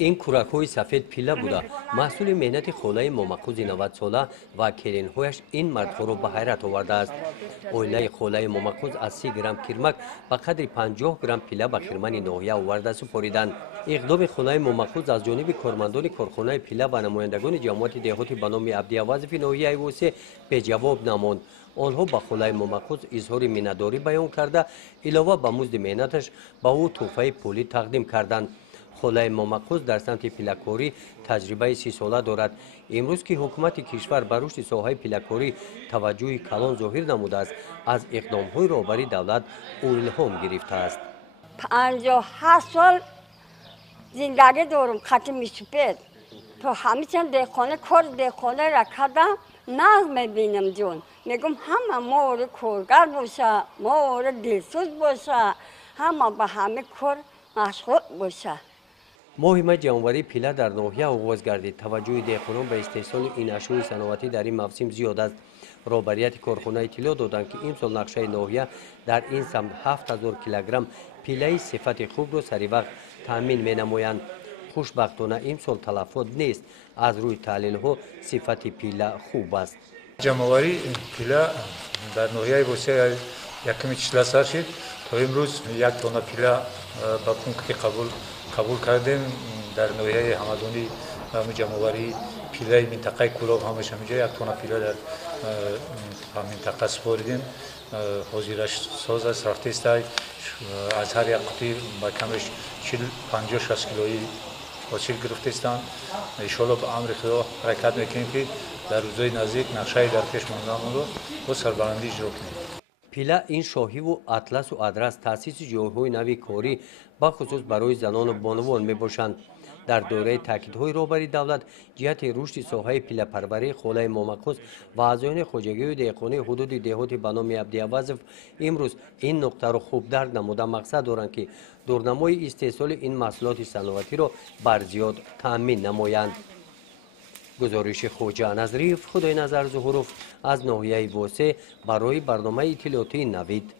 این کورک‌های سفید پیله بوده محصول مهنت خولای مومقوز 90 ساله و کلین‌هایش این مردها را به حیرت آورده است. اویله خولای مومقوز از 30 گرم کرمک به قدر 50 گرم پیله به خرمن ناحیه آورده سپاریدند. اقدام خولای مومقوز از جانب کارمندان کارخانه پیله و نمایندگان جماعت دهاتی به نام عبدی‌وظیف ناحیه وسه به جواب نماند. آنها به خولای مومقوز اظهار منتداری بیان کرده علاوه به مزد مهنتش به او تحفه پولی تقدیم کردند. خولای مومقوز در سمت پیله‌کاری تجربه 30 ساله دارد. امروز که حکومت کشور به رشد ساحه پیله‌کاری توجه کلان ظاهر نموده است، از اقدام‌های رهبری دولت او الهام گرفته است. 57 سال زندگی دارم ختم سپید تو همیشه دهخانه کار دهخانه را کردم نه میبینم جون میگم همه ما رو کارگر باشه ما رو دلسوز باشه همه به همه کار مشغول باشه. مهم جانوری پیله در ناحیه آغاز گردید. توجه دهقانان به استحصال این اشیاء صنعتی در این موسم زیاد است. رهبریت کارخانه اطلاع دادند که امسال نقشه ناحیه در این سمت 7000 کیلوگرم پیله صفت خوب را سری وقت تامین می‌نمایند. خوشبختانه امسال تلفات نیست. از روی تحلیل ها صفت پیله خوب است. جمع‌آوری پیله در ناحیه وسه یکمی 40 سال شد. تا امروز یک تن پیله با پونکتی قبول کردیم در ناحیه همدانی جمع‌آوری پیله منطقه کلاب همش همینجا یک تن پیله در منطقه سپاریدیم. حاضرش ساز است رفته است از هر یک قطعه با کمش 50-60 کیلویی حاصل گرفته استند. ان شاء الله به امر خدا حرکت میکنیم که در روزهای نزدیک نقشه در پیش مانده‌مون رو با سربلندی اجرا کنیم. پیله این شاهی و اطلس و ادرس تاسیس جایهای نوی کاری با خصوص برای زنان و بانوان می باشند. در دوره تاکیدهای رهبری دولت جهت رشد ساحه پیله پروری خولای مومقوز و اعضایان خواجگی و دهقانی حدود دهاتی به نام عبدی‌وظیف امروز این نقطه را خوب درک نموده مقصد دارند که دورنمای استحصال این محصولات صنعتی را بر زیاد تامین نمایند. گزارش خوجا نظریف خدای نظر ظهوروف از ناحیه وسه برای برنامه اطلاعاتی نوید.